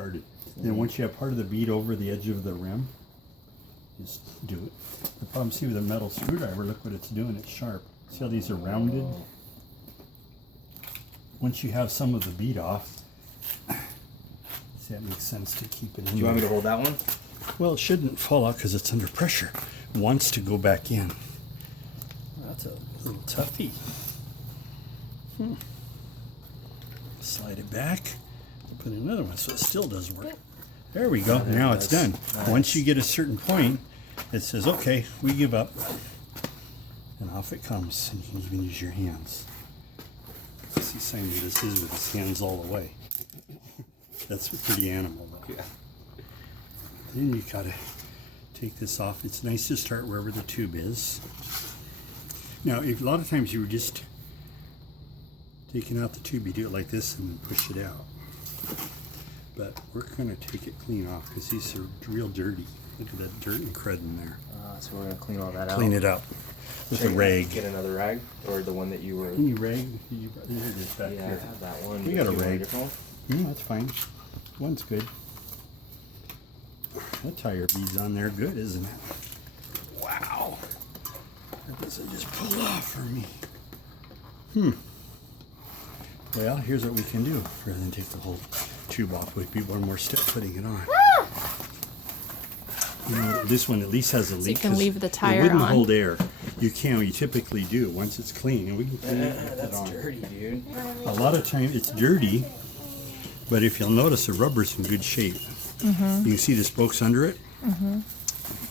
started. Then once you have part of the bead over the edge of the rim, just do it. The problem, see, with a metal screwdriver, look what it's doing, it's sharp. See how these are rounded? Once you have some of the bead off, see, that makes sense to keep it in. Do you want me to hold that one? Well, it shouldn't fall out because it's under pressure. It wants to go back in. That's a little toughie. Slide it back. Put another one so it still does work. There we go. Now it's done. Nice. Once you get a certain point, it says, okay, we give up. And off it comes. And you can even use your hands. See, Simon, this is with his hands all the way. That's a pretty animal, though. Yeah. Then you gotta take this off. It's nice to start wherever the tube is. Now, if a lot of times you were just taking out the tube, you do it like this and then push it out. But we're gonna take it clean off because these are real dirty. Look at that dirt and crud in there. So we're gonna clean all that out. Clean it up with a rag. Get another rag, or the one that you were. Any rag? There it is back Yeah, I here. have that one. We got a Do you want rag. different That's fine. One's good. That tire bead's on there good, isn't it? Wow. That doesn't just pull off for me. Well, here's what we can do. Rather than take the whole tube off, would be one more step putting it on. You know, this one at least has a leak. So you can leave the tire it wouldn't on. hold air. You can. You typically do once it's clean, and we can clean it. one? That's dirty, dude. A lot of time it's dirty, but if you'll notice, the rubber's in good shape. You can see the spokes under it.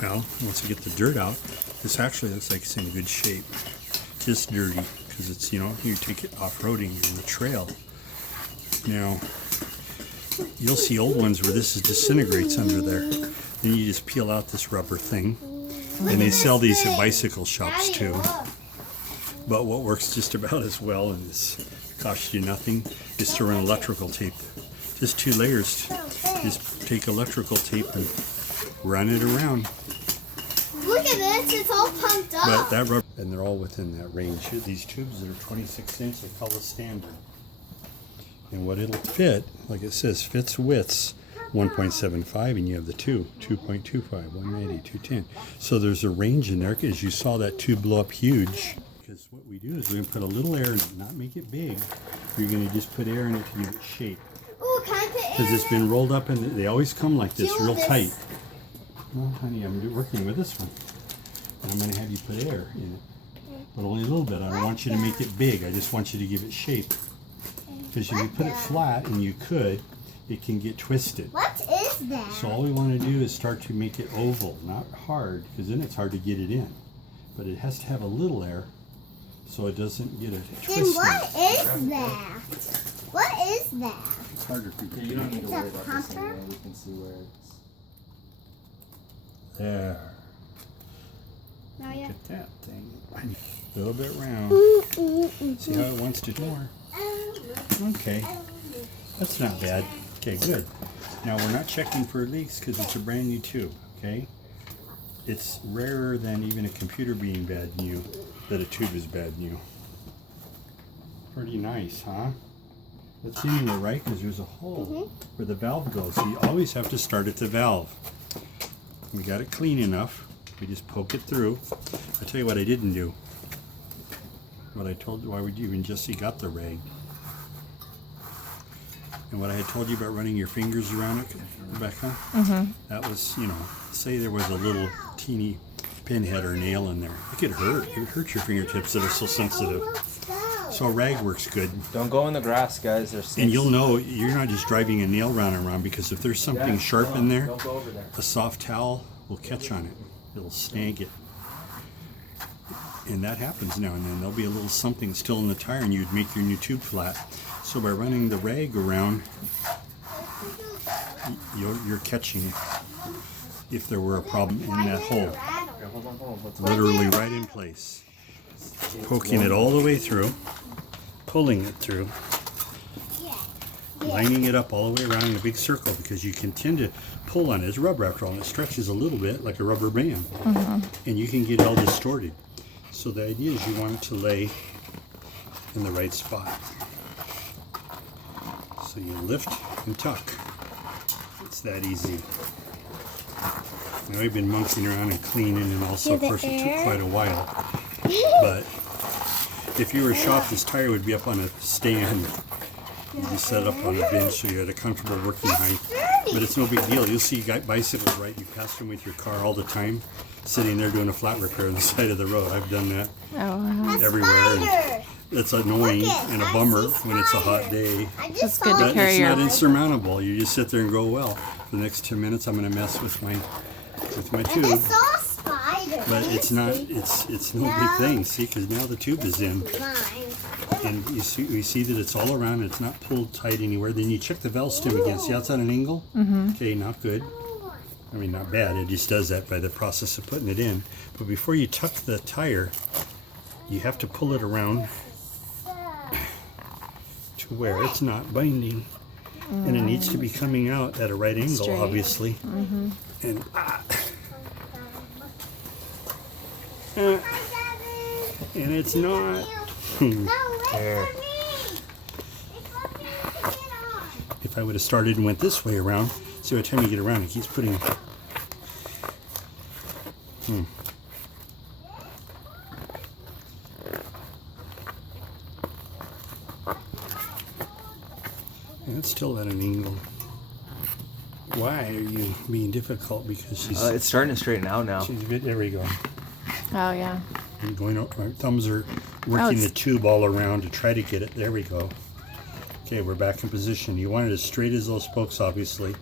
Well, once you get the dirt out, this actually looks like it's in good shape. Just dirty because it's, you know, you take it off-roading in the trail. Now, you'll see old ones where this disintegrates under there. Then you just peel out this rubber thing, and they sell these at bicycle shops too. But what works just about as well, and this costs you nothing, is to run electrical tape. Just 2 layers. Just take electrical tape and run it around. Look at this, it's all pumped up. But that rubber, and they're all within that range. These tubes that are 26 inch, they call the standard. And what it'll fit, like it says, fits widths 1.75, and you have the 2.25, 190, 210. So there's a range in there, because you saw that tube blow up huge. Because what we do is we're going to put a little air in it, not make it big. We're going to just put air in it to give it shape. Ooh, can I put air Because it's been rolled up, and they always come like this, Feel real this. tight. Well, honey, I'm working with this one. And I'm going to have you put air in it. But only a little bit. I don't want you to make it big. I just want you to give it shape. Because if you put it flat, and you could, it can get twisted. What is that? So all we want to do is start to make it oval, not hard, because then it's hard to get it in. But it has to have a little air, so it doesn't get it Then twisted. what is that? What is that? It's harder for Yeah, you. you don't need to It's worry a about this pumper? anymore. We can see where it's. There. No, yeah. Look at that thing. A little bit round. See how it wants to more. Okay. That's not bad. Okay, good. Now we're not checking for leaks because it's a brand new tube, okay? It's rarer than even a computer being bad new that a tube is bad new. Pretty nice, huh? That's anywhere, right? Because there's a hole where the valve goes. So you always have to start at the valve. We got it clean enough. We just poke it through. I'll tell you what I didn't do. What I told you, why would you even Jesse got the rag? And what I had told you about running your fingers around it, Rebecca, that was, you know, say there was a little teeny pinhead or nail in there. It could hurt. It would hurt your fingertips that are so sensitive. So a rag works good. Don't go in the grass, guys. There's And you'll know you're not just driving a nail round and round, because if there's something sharp in there, Don't go over there. a soft towel will catch on it. It'll snag it. And that happens now and then. There'll be a little something still in the tire, and you'd make your new tube flat. So by running the rag around, you're catching it if there were a problem in that hole. Here, hold on. Let's Literally right in place. Poking it all the way through, pulling it through, lining it up all the way around in a big circle, because you can tend to pull on it. It's rubber after all, and it stretches a little bit like a rubber band. And you can get all distorted. So the idea is you want it to lay in the right spot. So you lift and tuck. It's that easy. Now, I've been monkeying around and cleaning, and also, of Hear the course, it took air? quite a while. But if you were shop, this tire would be up on a stand. You'd be set up on a bench so you had a comfortable working height. But it's no big deal. You'll see bicycles, right? You pass them with your car all the time, sitting there doing a flat repair on the side of the road. I've done that Oh, wow. A everywhere. And spider. it's annoying Look it, and a I bummer see when it's a hot spider. day. I That's just good saw to But carry it's your- not insurmountable. You just sit there and go, well, for the next 10 minutes I'm going to mess with my I tube. just saw a spider. But it's not. It's no big thing. See, because now the tube is in, Mine. and we see that it's all around. It's not pulled tight anywhere. Then you check the valve stem again. See how it's at an angle? Mm-hmm. Okay, not good. I mean, not bad. It just does that by the process of putting it in. But before you tuck the tire, you have to pull it around to where it's not binding, and it needs to be coming out at a right angle, Straight. obviously. Mm-hmm. And Hi, Devin. and it's not. No, wait for me. It's for me to get on. If I would have started and went this way around, see by the time you get around, it keeps putting. And it's still at an angle. Why are you being difficult? Because she's It's starting to straighten out now. she's a bit. There we go. Oh, yeah. I'm going. My thumbs are working it's- the tube all around to try to get it. There we go. Okay, we're back in position. You want it as straight as those spokes, obviously.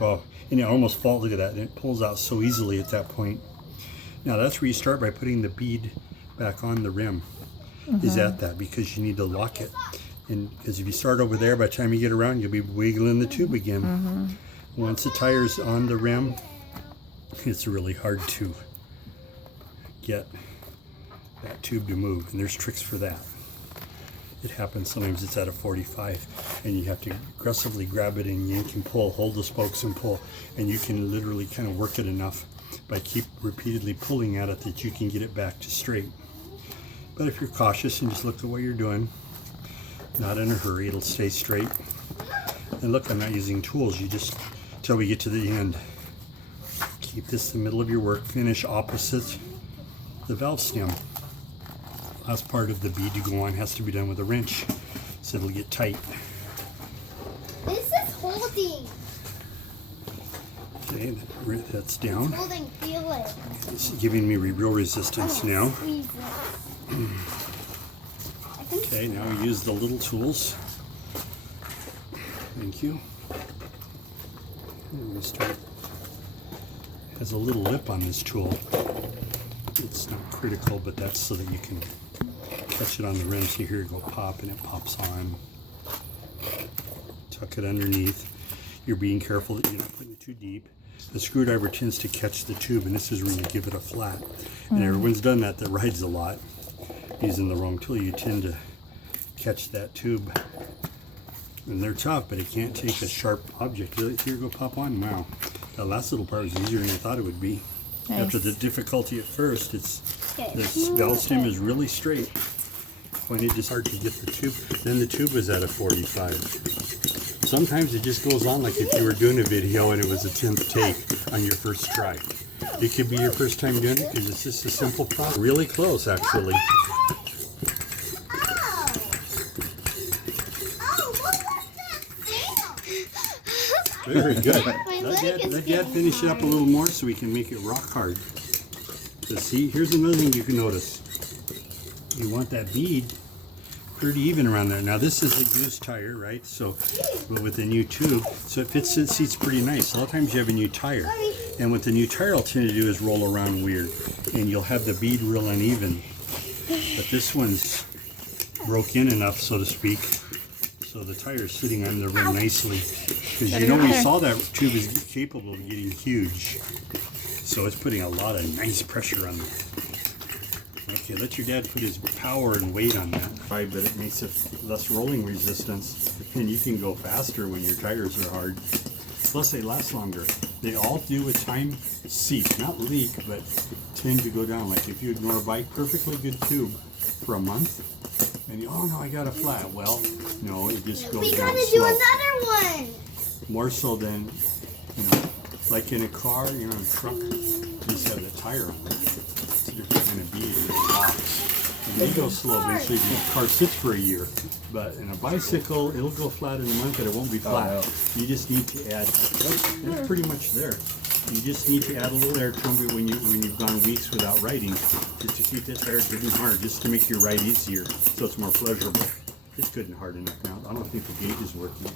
Well, and it almost falls. Look at that. And it pulls out so easily at that point. Now that's where you start by putting the bead back on the rim. Is at that, because you need to lock it. And because if you start over there, by the time you get around, you'll be wiggling the tube again. Once the tire's on the rim, it's really hard to get that tube to move, and there's tricks for that. It happens sometimes. It's at a 45, and you have to aggressively grab it and yank and pull, hold the spokes and pull, and you can literally kind of work it enough by keep repeatedly pulling at it that you can get it back to straight. But if you're cautious and just look at what you're doing, not in a hurry, it'll stay straight. And look, I'm not using tools. You just, till we get to the end, keep this in the middle of your work. Finish opposite the valve stem. Last part of the bead to go on has to be done with a wrench, so it'll get tight. This is holding. Okay, that's down. Holding, feel it. It's giving me real resistance now. Squeeze it. I can Okay, now we use the little tools. Thank you. And we start. It has a little lip on this tool. It's not critical, but that's so that you can catch it on the rim. See, here you go, pop, and it pops on. Tuck it underneath. You're being careful that you're not putting it too deep. The screwdriver tends to catch the tube, and this is where you give it a flat. And everyone's done that rides a lot. Using the wrong tool, you tend to catch that tube. And they're tough, but it can't take a sharp object. Here, go pop on. Wow. That last little part was easier than I thought it would be. After the difficulty at first, it's this valve stem is really straight. When it just hard to get the tube, then the tube was at a 45. Sometimes it just goes on like if you were doing a video and it was a 10th take on your first try. It could be your first time doing it because it's just a simple process. Really close, actually. Very good. Let Dad finish it up a little more so we can make it rock hard. So see, here's another thing you can notice. You want that bead pretty even around there. Now this is a used tire, right? So, but with the new tube, so it fits the seats pretty nice. A lot of times you have a new tire, and what the new tire will tend to do is roll around weird, and you'll have the bead real uneven. But this one's broke in enough, so to speak, so the tire is sitting on the rim nicely. Because you know we saw that tube is capable of getting huge, so it's putting a lot of nice pressure on it. Okay, let your dad put his power and weight on that. Right, but it makes it less rolling resistance, and you can go faster when your tires are hard. Plus, they last longer. They all do with time seep, not leak, but tend to go down. Like if you ignore a bike, perfectly good tube for a month, and you, oh no, I got a flat. Well, no, it just goes We down gotta slow. do another one. More so than You know, like in a car, you know, in a truck, you just have the tire on it. It's a different kind of bead in a box. And you go slow, eventually the car sits for a year. But in a bicycle, it'll go flat in a month, but it won't be flat. no. You just need to add, that's pretty much there. You just need to add a little air combi when you've gone weeks without riding, just to keep that air good and hard, just to make your ride easier, so it's more pleasurable. It's good and hard enough now. I don't think the gauge is working.